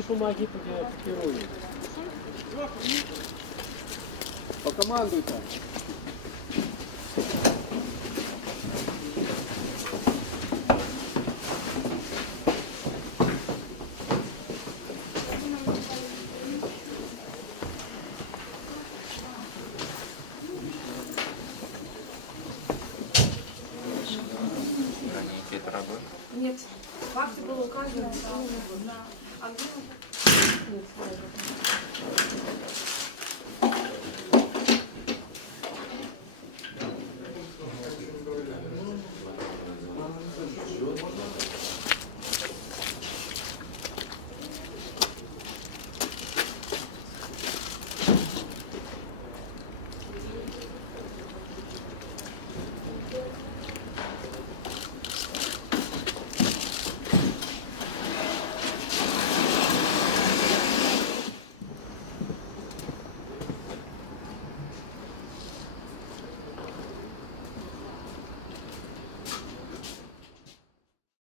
Иди помоги герою. Покомандуй-то. Нет, в акте было указано, а где он? Нет,